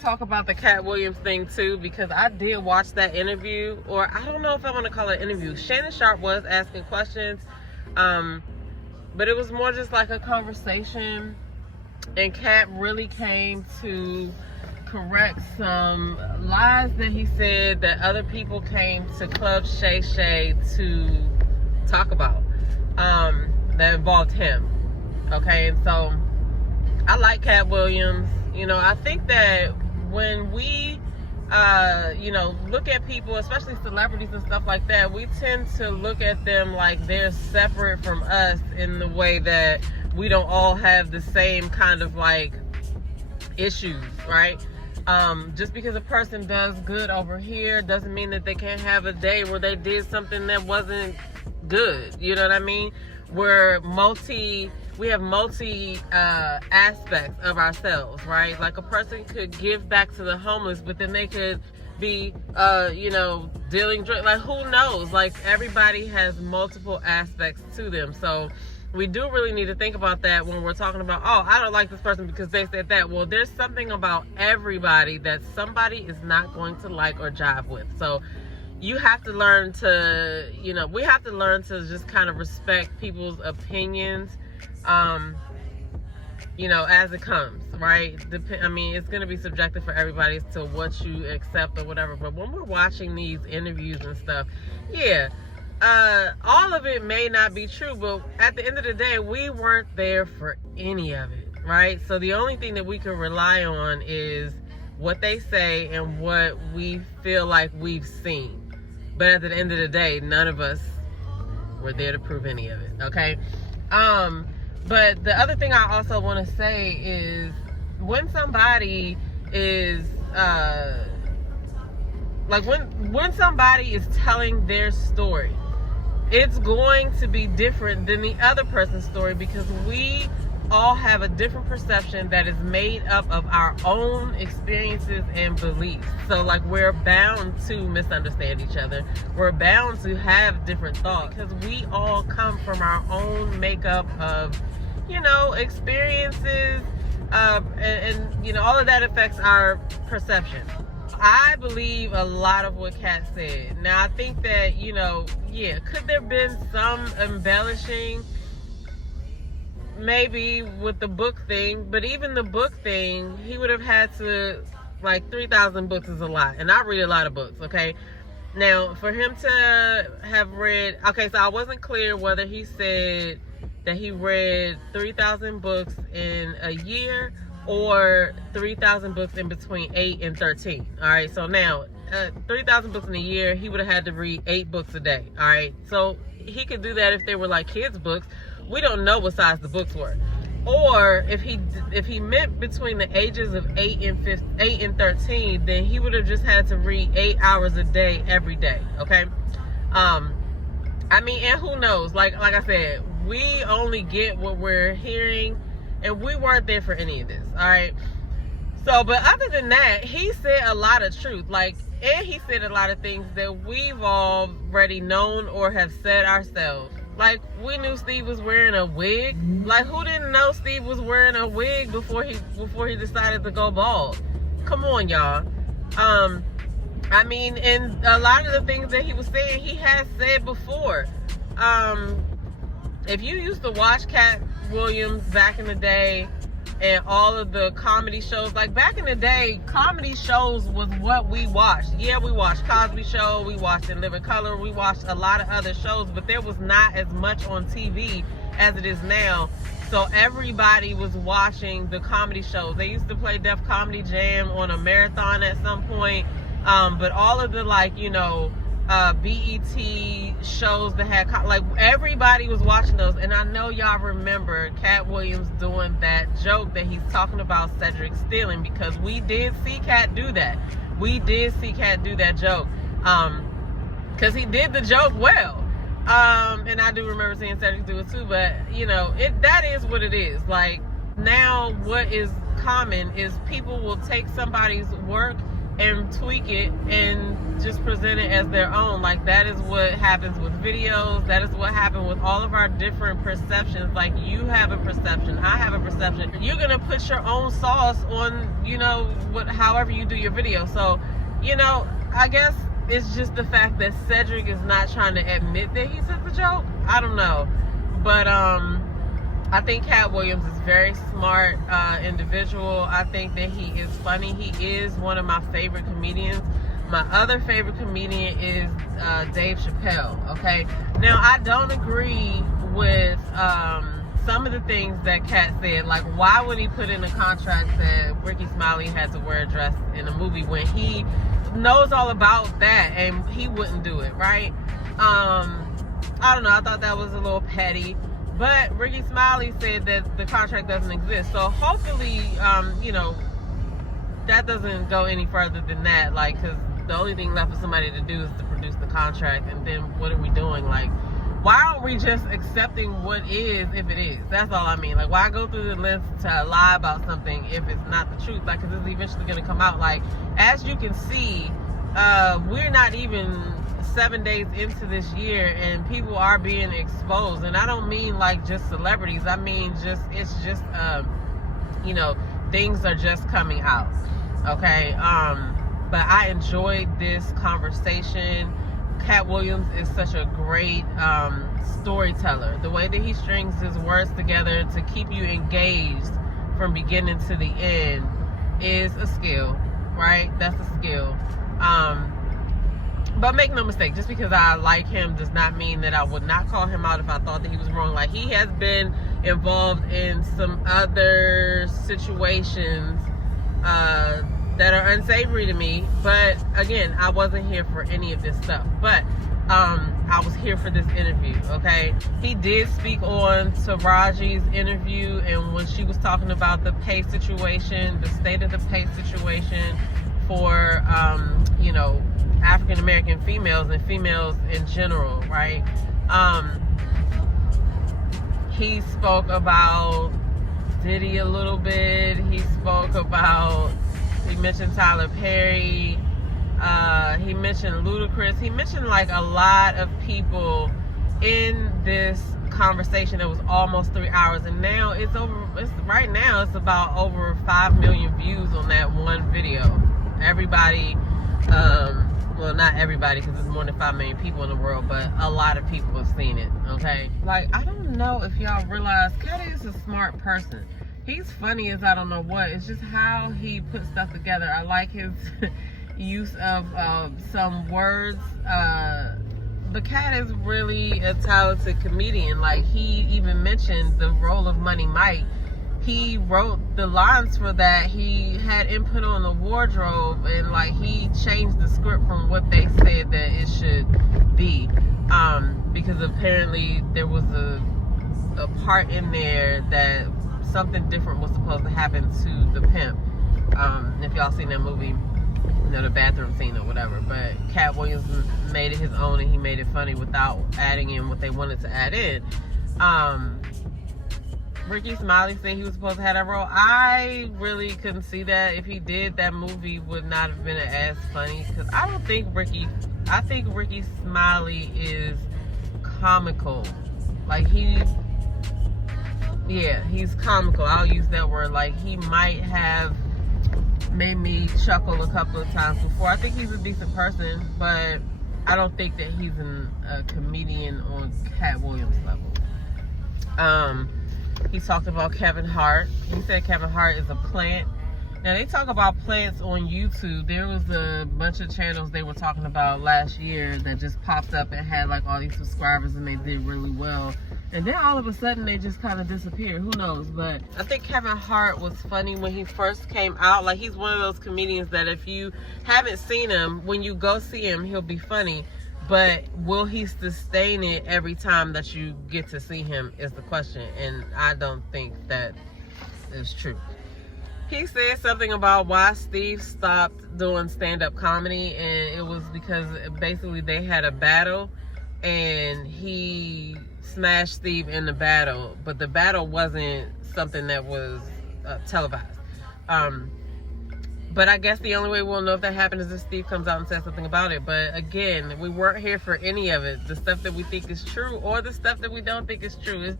talk about the Katt Williams thing too, because I did watch that interview, or I don't know if I want to call it an interview. Shannon Sharpe was asking questions, but it was more just like a conversation, and Katt really came to correct some lies that he said that other people came to Club Shay Shay to talk about, that involved him. Okay, and so I like Katt Williams. You know, I think that when we, you know, look at people, especially celebrities and stuff like that, we tend to look at them like they're separate from us in the way that we don't all have the same kind of like issues, right? Just because a person does good over here doesn't mean that they can't have a day where they did something that wasn't good. You know what I mean? We have multi aspects of ourselves, right? Like a person could give back to the homeless, but then they could be, you know, dealing drugs. Like, who knows? Like, everybody has multiple aspects to them. So we do really need to think about that when we're talking about, oh, I don't like this person because they said that. Well, there's something about everybody that somebody is not going to like or jive with. So you have to learn to, you know, we have to learn to just kind of respect people's opinions, you know, as it comes, right? I mean, it's going to be subjective for everybody as to what you accept or whatever. But when we're watching these interviews and stuff, yeah, all of it may not be true, but at the end of the day, we weren't there for any of it, right? So the only thing that we can rely on is what they say and what we feel like we've seen. But at the end of the day, none of us were there to prove any of it, okay? But the other thing I also want to say is when somebody is, like when somebody is telling their story, it's going to be different than the other person's story, because we all have a different perception that is made up of our own experiences and beliefs. So like, we're bound to misunderstand each other. We're bound to have different thoughts because we all come from our own makeup of, you know, experiences, and you know, all of that affects our perception. I believe a lot of what Katt said. Now, I think that, you know, yeah, could there have been some embellishing? Maybe with the book thing, but even the book thing, he would have had to, like, 3,000 books is a lot, and I read a lot of books, okay? Now, for him to have read, okay, so I wasn't clear whether he said that he read 3,000 books in a year or 3,000 books in between 8 and 13, all right? So now, 3,000 books in a year, he would have had to read 8 books a day, all right? So he could do that if they were like kids' books. We don't know what size the books were. Or if he meant between the ages of 8 and 13, then he would have just had to read 8 hours a day every day, okay? I mean, and who knows? Like I said, we only get what we're hearing, and we weren't there for any of this, all right? So, but other than that, he said a lot of truth. Like, and he said a lot of things that we've already known or have said ourselves. Like, we knew Steve was wearing a wig. Like, who didn't know Steve was wearing a wig before he decided to go bald? Come on, y'all. I mean, and a lot of the things that he was saying, he has said before. If you used to watch Katt Williams back in the day, and all of the comedy shows, like back in the day, comedy shows was what we watched. Yeah, we watched Cosby Show, we watched In Living Color, we watched a lot of other shows, but there was not as much on TV as it is now. So everybody was watching the comedy shows. They used to play Def Comedy Jam on a marathon at some point, but all of the, like, you know, BET shows that had, like, everybody was watching those. And I know y'all remember Katt Williams doing that joke that he's talking about Cedric stealing, because we did see Katt do that. We did see Katt do that joke, because he did the joke well. And I do remember seeing Cedric do it too, but you know, that is what it is. Like, now what is common is people will take somebody's work and tweak it and just present it as their own. Like, that is what happens with videos. That is what happened with all of our different perceptions. Like, you have a perception, I have a perception. You're gonna put your own sauce on, you know, however you do your video. So, you know, I guess it's just the fact that Cedric is not trying to admit that he took the joke. I don't know. But I think Katt Williams is a very smart individual. I think that he is funny. He is one of my favorite comedians. My other favorite comedian is Dave Chappelle, okay? Now, I don't agree with some of the things that Katt said. Like, why would he put in a contract that Rickey Smiley had to wear a dress in a movie when he knows all about that and he wouldn't do it, right? I don't know. I thought that was a little petty. But Rickey Smiley said that the contract doesn't exist. So hopefully, you know, that doesn't go any further than that. Like, because the only thing left for somebody to do is to produce the contract. And then what are we doing? Like, why aren't we just accepting what is if it is? That's all I mean. Like, why go through the length to lie about something if it's not the truth? Like, because it's eventually going to come out. Like, as you can see, we're not even 7 days into this year and people are being exposed. And I don't mean like just celebrities. I mean just, it's just, you know, things are just coming out. Okay. But I enjoyed this conversation. Katt Williams is such a great storyteller. The way that he strings his words together to keep you engaged from beginning to the end is a skill, right? That's a skill. But make no mistake, just because I like him does not mean that I would not call him out if I thought that he was wrong. Like, he has been involved in some other situations that are unsavory to me. But again, I wasn't here for any of this stuff. But I was here for this interview, okay? He did speak on Taraji's interview, and when she was talking about the pay situation, the state of the pay situation for, you know, African-American females and females in general, right? He spoke about Diddy a little bit. He mentioned Tyler Perry. He mentioned Ludacris. He mentioned like a lot of people in this conversation that was almost 3 hours, and now right now it's about over 5 million views on that one video. Everybody, well, not everybody, because there's more than 5 million people in the world, but a lot of people have seen it, okay? Like, I don't know if y'all realize Katt is a smart person. He's funny as I don't know what. It's just how he puts stuff together. I like his use of some words. But Katt is really a talented comedian. Like, he even mentioned the role of Money Mike. He wrote the lines for that. He had input on the wardrobe, and like, he changed the script from what they said that it should be, because apparently there was a part in there that something different was supposed to happen to the pimp. If y'all seen that movie, you know, the bathroom scene or whatever. But Katt Williams made it his own, and he made it funny without adding in what they wanted to add in. Rickey Smiley said he was supposed to have that role. I really couldn't see that. If he did, that movie would not have been as funny, because I think Rickey Smiley is comical. Like, he's comical. I'll use that word. Like, he might have made me chuckle a couple of times before. I think he's a decent person, but I don't think that he's a comedian on Katt Williams level. He talked about Kevin Hart. He said Kevin Hart is a plant. Now, they talk about plants on YouTube. There was a bunch of channels they were talking about last year that just popped up and had like all these subscribers, and they did really well. And then all of a sudden they just kind of disappeared. Who knows? But I think Kevin Hart was funny when he first came out. Like, he's one of those comedians that if you haven't seen him, when you go see him, he'll be funny. But will he sustain it every time that you get to see him is the question. And I don't think that is true. He said something about why Steve stopped doing stand-up comedy, and it was because basically they had a battle and he smashed Steve in the battle, but the battle wasn't something that was televised. But I guess the only way we'll know if that happened is if Steve comes out and says something about it. But again, we weren't here for any of it. The stuff that we think is true or the stuff that we don't think is true.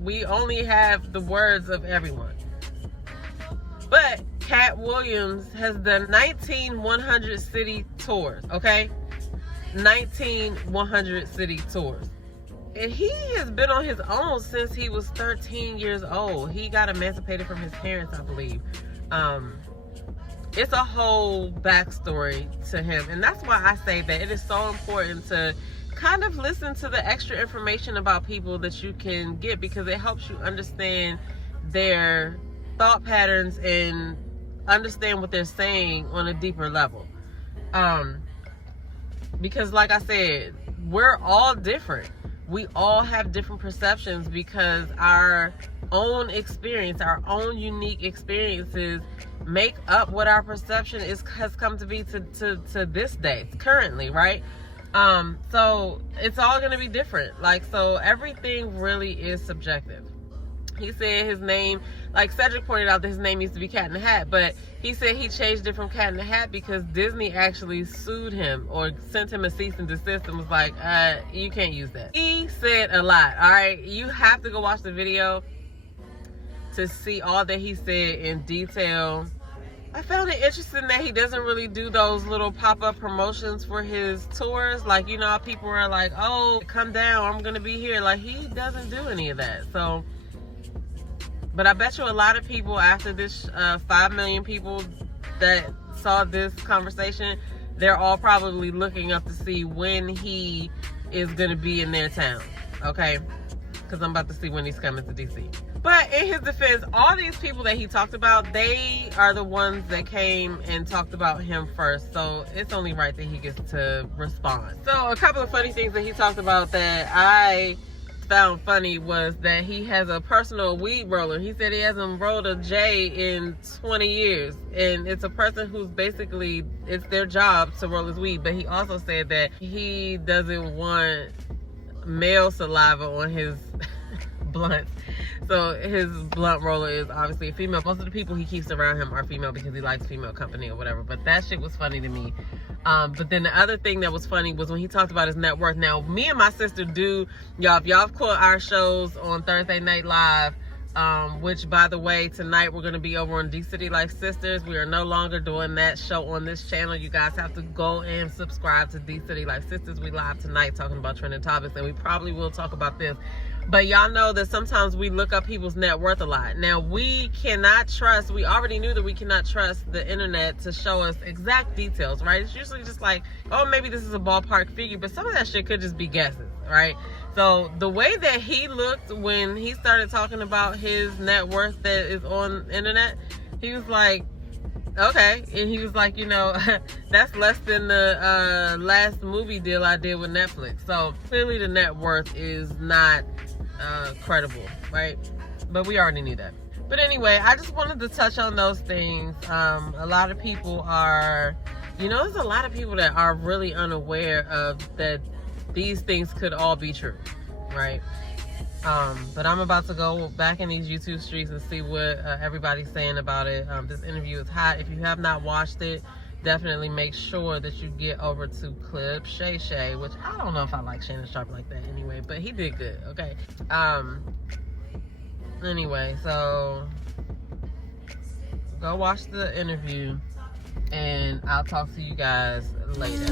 We only have the words of everyone. But Katt Williams has done 19 100 city tours, okay? 19 100 city tours. And he has been on his own since he was 13 years old. He got emancipated from his parents, I believe. It's a whole backstory to him. And that's why I say that it is so important to kind of listen to the extra information about people that you can get, because it helps you understand their thought patterns and understand what they're saying on a deeper level. Because like I said, we're all different. We all have different perceptions because our own experience, our own unique experiences make up what our perception has come to be to this day, currently, right? So it's all going to be different. Like, so everything really is subjective. He said his name, like Cedric pointed out that his name used to be Cat in the Hat, but he said he changed it from Cat in the Hat because Disney actually sued him or sent him a cease and desist and was like, you can't use that. He said a lot, all right? You have to go watch the video to see all that he said in detail. I found it interesting that he doesn't really do those little pop-up promotions for his tours. Like, you know, how people are like, oh, come down, I'm gonna be here. Like, he doesn't do any of that. So, but I bet you a lot of people after this 5 million people that saw this conversation, they're all probably looking up to see when he is gonna be in their town, okay? Because I'm about to see when he's coming to DC. But in his defense, all these people that he talked about, they are the ones that came and talked about him first. So it's only right that he gets to respond. So a couple of funny things that he talked about that I found funny was that he has a personal weed roller. He said he hasn't rolled a J in 20 years. And it's a person who's basically, it's their job to roll his weed. But he also said that he doesn't want male saliva on his blunts. So his blunt roller is obviously a female. Most of the people he keeps around him are female because he likes female company or whatever. But that shit was funny to me. But then the other thing that was funny was when he talked about his net worth. Now, me and my sister do, y'all, if y'all have caught our shows on Thursday Night Live, which, by the way, tonight we're going to be over on D City Like Sisters. We are no longer doing that show on this channel. You guys have to go and subscribe to D City Like Sisters. We live tonight talking about trending topics, and we probably will talk about this. But y'all know that sometimes we look up people's net worth a lot. Now, we cannot trust, we already knew that we cannot trust the internet to show us exact details, right? It's usually just like, oh, maybe this is a ballpark figure, but some of that shit could just be guesses, right? So the way that he looked when he started talking about his net worth that is on the internet, he was like, okay. And he was like, you know, that's less than the last movie deal I did with Netflix. So clearly the net worth is not credible, right? But we already knew that. But anyway, I just wanted to touch on those things. A lot of people are, you know, there's a lot of people that are really unaware of that these things could all be true, right? But I'm about to go back in these YouTube streets and see what everybody's saying about it. This interview is hot. If you have not watched it, definitely make sure that you get over to Club Shay Shay, which I don't know if I like Shannon Sharpe like that anyway, but he did good, okay? Anyway, so go watch the interview and I'll talk to you guys later.